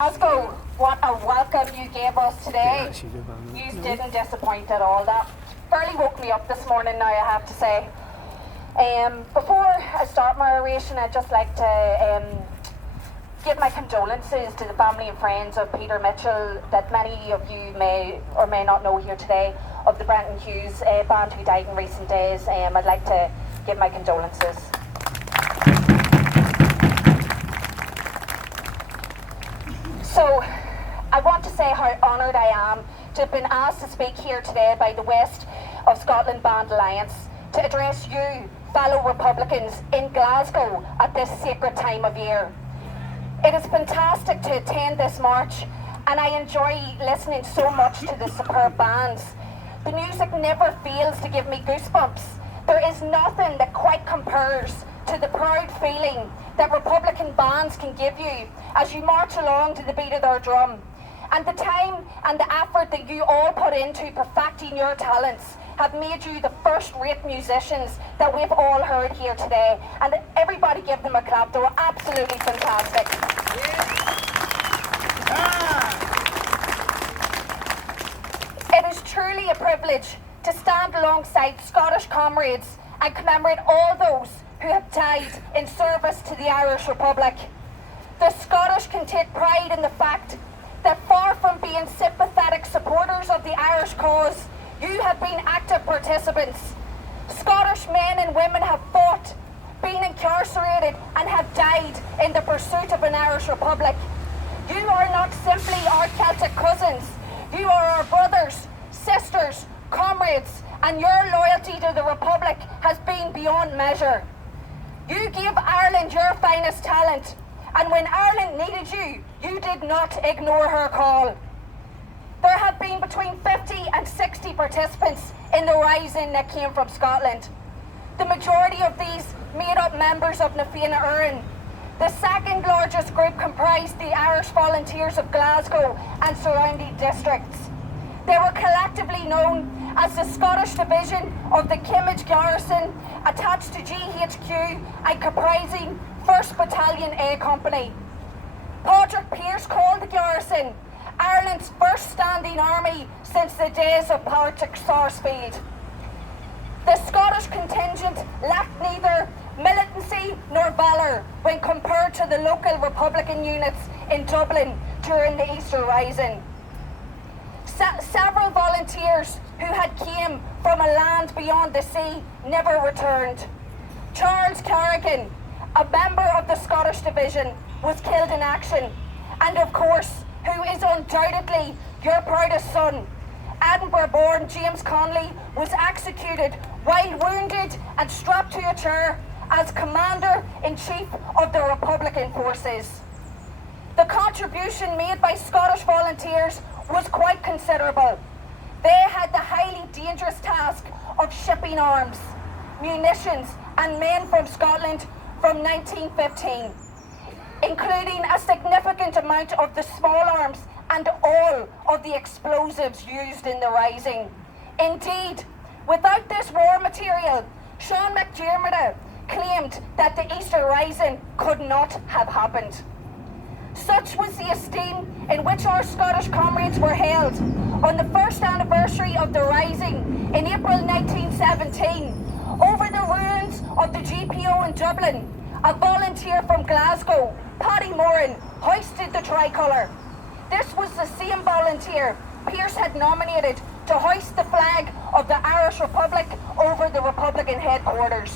Glasgow, what a welcome you gave us today. You didn't disappoint at all. That fairly woke me up this morning now, I have to say. Before I start my oration, I'd just like to give my condolences to the family and friends of Peter Mitchell, that many of you may or may not know here today, of the Brenton Hughes band who died in recent days. I'd like to give my condolences. So, I want to say how honoured I am to have been asked to speak here today by the West of Scotland Band Alliance to address you, fellow Republicans, in Glasgow at this sacred time of year. It is fantastic to attend this march, and I enjoy listening so much to the superb bands. The music never fails to give me goosebumps. There is nothing that quite compares to the proud feeling that Republican bands can give you as you march along to the beat of their drum. And the time and the effort that you all put into perfecting your talents have made you the first-rate musicians that we've all heard here today. And everybody give them a clap. They were absolutely fantastic. It is truly a privilege to stand alongside Scottish comrades and commemorate all those who have died in service to the Irish Republic. The Scottish can take pride in the fact that far from being sympathetic supporters of the Irish cause, you have been active participants. Scottish men and women have fought, been incarcerated, and have died in the pursuit of an Irish Republic. You are not simply our Celtic cousins. You are our brothers, sisters, comrades, and your loyalty to the Republic has been beyond measure. You gave Ireland your finest talent, and when Ireland needed you, you did not ignore her call. There have been between 50 and 60 participants in the rising that came from Scotland. The majority of these made up members of Na Fianna Éireann. The second largest group comprised the Irish Volunteers of Glasgow and surrounding districts. They were collectively known as the Scottish Division of the Kimmage Garrison, attached to GHQ and comprising 1st Battalion A Company. Padraig Pearse called the garrison Ireland's first standing army since the days of Patrick Sarsfield. The Scottish contingent lacked neither militancy nor valour when compared to the local Republican units in Dublin during the Easter Rising. Several volunteers who had came from a land beyond the sea never returned. Charles Carrigan, a member of the Scottish Division, was killed in action, and of course, who is undoubtedly your proudest son, Edinburgh-born James Connolly, was executed while wounded and strapped to a chair as Commander-in-Chief of the Republican forces. The contribution made by Scottish volunteers was quite considerable. They had the highly dangerous task of shipping arms, munitions, and men from Scotland from 1915, including a significant amount of the small arms and all of the explosives used in the rising. Indeed, without this war material, Sean McDermott claimed that the Easter Rising could not have happened. Such was the esteem in which our Scottish comrades were held. On the first anniversary of the Rising in April 1917, over the ruins of the GPO in Dublin, a volunteer from Glasgow, Paddy Moran, hoisted the tricolour. This was the same volunteer Pearse had nominated to hoist the flag of the Irish Republic over the Republican headquarters.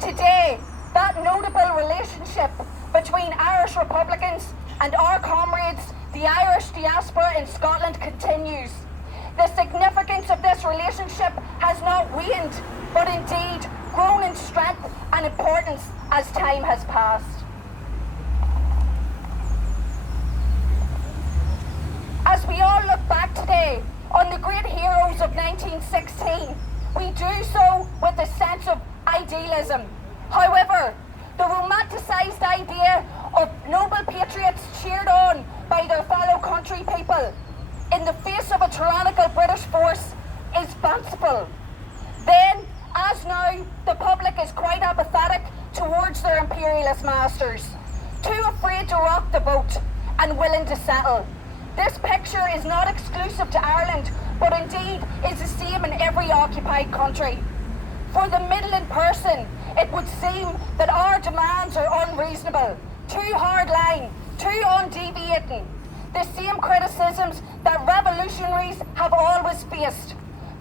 Today, that notable relationship between Irish Republicans and our comrades, the Irish diaspora in Scotland, continues. The significance of this relationship has not waned, but indeed grown in strength and importance as time has passed. As we all look back today on the great heroes of 1916, we do so with a sense of idealism. However, the romanticised idea of noble patriots cheered on by their fellow country people in the face of a tyrannical British force is fanciful. Then, as now, the public is quite apathetic towards their imperialist masters, too afraid to rock the boat, and willing to settle. This picture is not exclusive to Ireland, but indeed is the same in every occupied country. For the Midland person, it would seem that our demands are unreasonable, too hardline, too undeviating. The same criticisms that revolutionaries have always faced.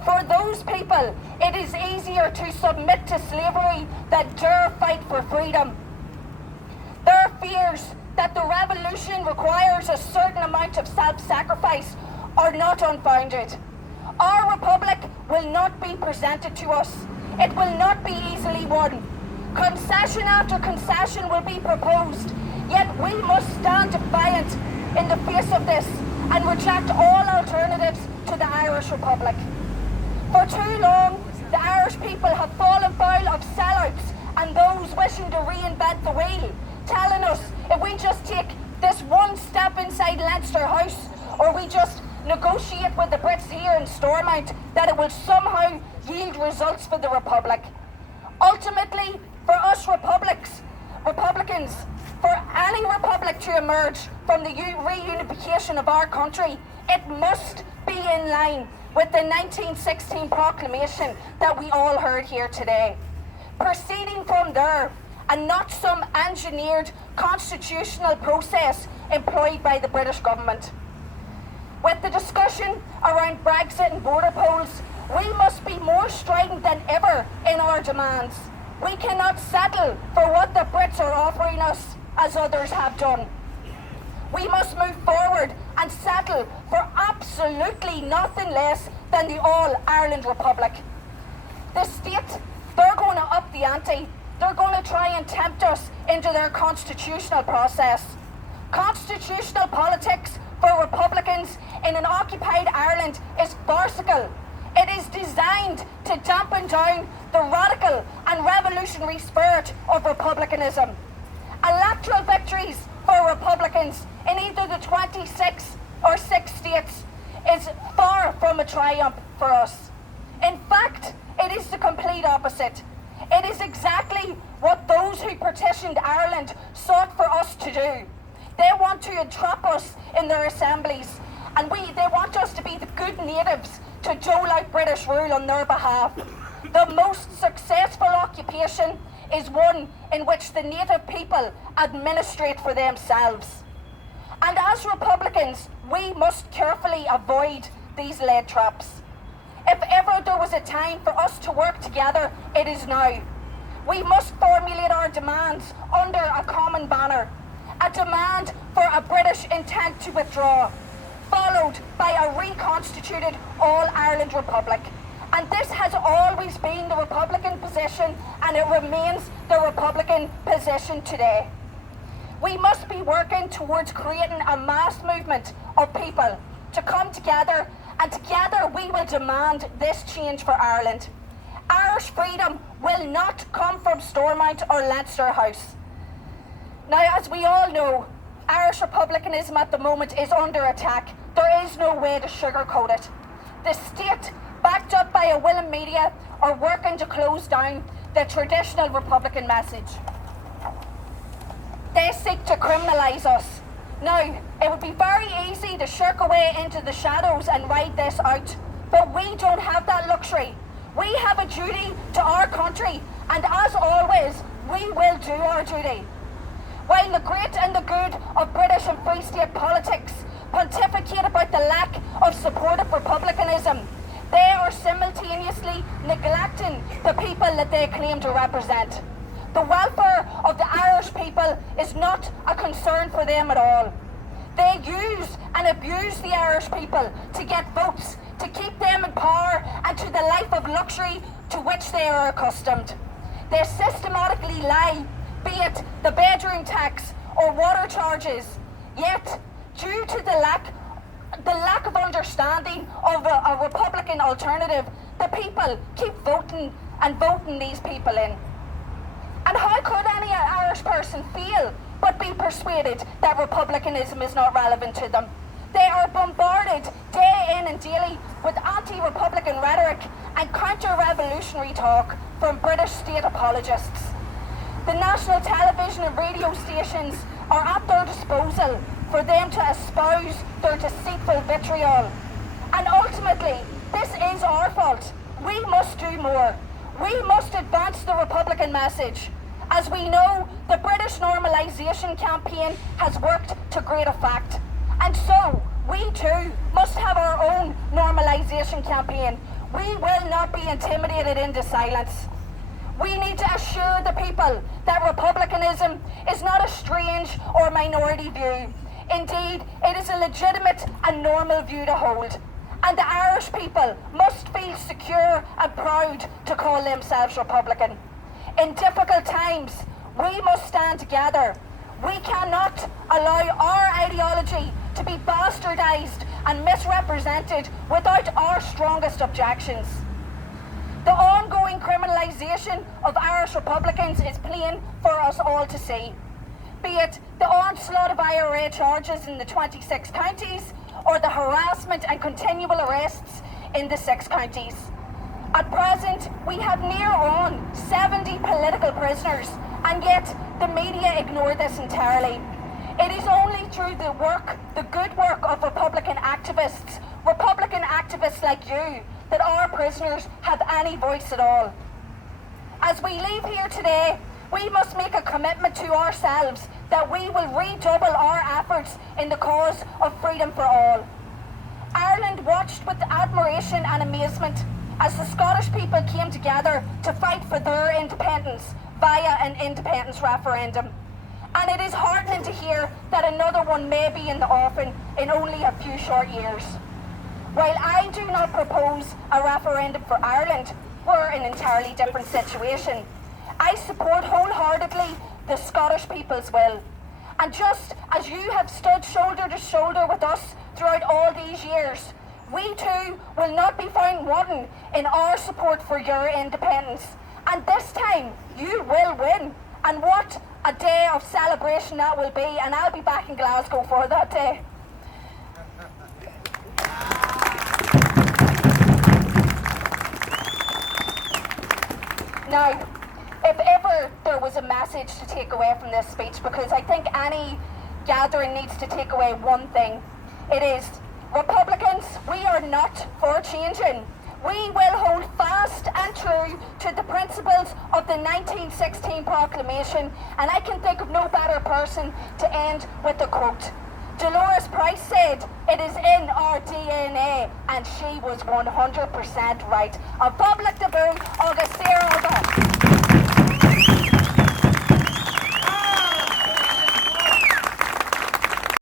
For those people, it is easier to submit to slavery than dare fight for freedom. Their fears that the revolution requires a certain amount of self-sacrifice are not unfounded. Our republic will not be presented to us. It will not be easily won. Concession after concession will be proposed, yet we must stand defiant in the face of this and reject all alternatives to the Irish Republic. For too long, the Irish people have fallen foul of sellouts and those wishing to reinvent the wheel, telling us if we just take this one step inside Leinster House, or we just negotiate with the Brits here in Stormont, that it will somehow yield results for the Republic. Ultimately, for us Republicans, for any republic to emerge from the reunification of our country, it must be in line with the 1916 proclamation that we all heard here today. Proceeding from there, and not some engineered constitutional process employed by the British government. With the discussion around Brexit and border polls, we must be more strident than ever in our demands. We cannot settle for what the Brits are offering us, as others have done. We must move forward and settle for absolutely nothing less than the All-Ireland Republic. The state, they're going to up the ante. They're going to try and tempt us into their constitutional process. Constitutional politics for Republicans in an occupied Ireland is farcical. It is designed to dampen down the radical and revolutionary spirit of republicanism. Electoral victories for Republicans in either the 26 or 6 states is far from a triumph for us. In fact, it is the complete opposite. It is exactly what those who partitioned Ireland sought for us to do. They want to entrap us in their assemblies, and they want us to be the good natives to dole out British rule on their behalf. The most successful occupation is one in which the native people administrate for themselves. And as Republicans, we must carefully avoid these lead traps. If ever there was a time for us to work together, it is now. We must formulate our demands under a common banner. A demand for a British intent to withdraw, followed by a reconstituted All-Ireland Republic. And this has always been the Republican position, and it remains the Republican position today. We must be working towards creating a mass movement of people to come together, and together we will demand this change for Ireland. Irish freedom will not come from Stormont or Leinster House. Now, as we all know, Irish republicanism at the moment is under attack. There is no way to sugarcoat it. The state, backed up by a willing media, are working to close down the traditional Republican message. They seek to criminalise us. Now, it would be very easy to shirk away into the shadows and ride this out, but we don't have that luxury. We have a duty to our country, and as always, we will do our duty. While the great and the good of British and Free State politics pontificate about the lack of supportive republicanism, they are simultaneously neglecting the people that they claim to represent. The welfare of the Irish people is not a concern for them at all. They use and abuse the Irish people to get votes, to keep them in power, and to the life of luxury to which they are accustomed. They systematically lie, be it the bedroom tax or water charges, yet due to the lack of understanding of a Republican alternative, the people keep voting these people in. And how could any Irish person feel but be persuaded that republicanism is not relevant to them? They are bombarded day in and daily with anti-republican rhetoric and counter-revolutionary talk from British state apologists. The national television and radio stations are at their disposal for them to espouse their deceitful vitriol. And ultimately, this is our fault. We must do more. We must advance the Republican message. As we know, the British normalisation campaign has worked to great effect. And so, we too must have our own normalisation campaign. We will not be intimidated into silence. We need to assure the people that republicanism is not a strange or minority view. Indeed, it is a legitimate and normal view to hold. And the Irish people must feel secure and proud to call themselves Republican. In difficult times, we must stand together. We cannot allow our ideology to be bastardised and misrepresented without our strongest objections. The ongoing criminalisation of Irish Republicans is plain for us all to see, be it the onslaught of IRA charges in the 26 counties or the harassment and continual arrests in the 6 counties. At present, we have near on 70 political prisoners, and yet the media ignore this entirely. It is only through the good work of Republican activists like you, that our prisoners have any voice at all. As we leave here today, we must make a commitment to ourselves that we will redouble our efforts in the cause of freedom for all. Ireland watched with admiration and amazement as the Scottish people came together to fight for their independence via an independence referendum. And it is heartening to hear that another one may be in the offing in only a few short years. While I do not propose a referendum for Ireland, we're in an entirely different situation. I support wholeheartedly the Scottish people's will. And just as you have stood shoulder to shoulder with us throughout all these years, we too will not be found wanting in our support for your independence. And this time, you will win. And what a day of celebration that will be, and I'll be back in Glasgow for that day. Now, if ever there was a message to take away from this speech, because I think any gathering needs to take away one thing, it is, Republicans, we are not for changing. We will hold fast and true to the principles of the 1916 proclamation, and I can think of no better person to end with a quote. Dolores Price said, "It is in our DNA," and she was 100% right. A public debut, August Sarah.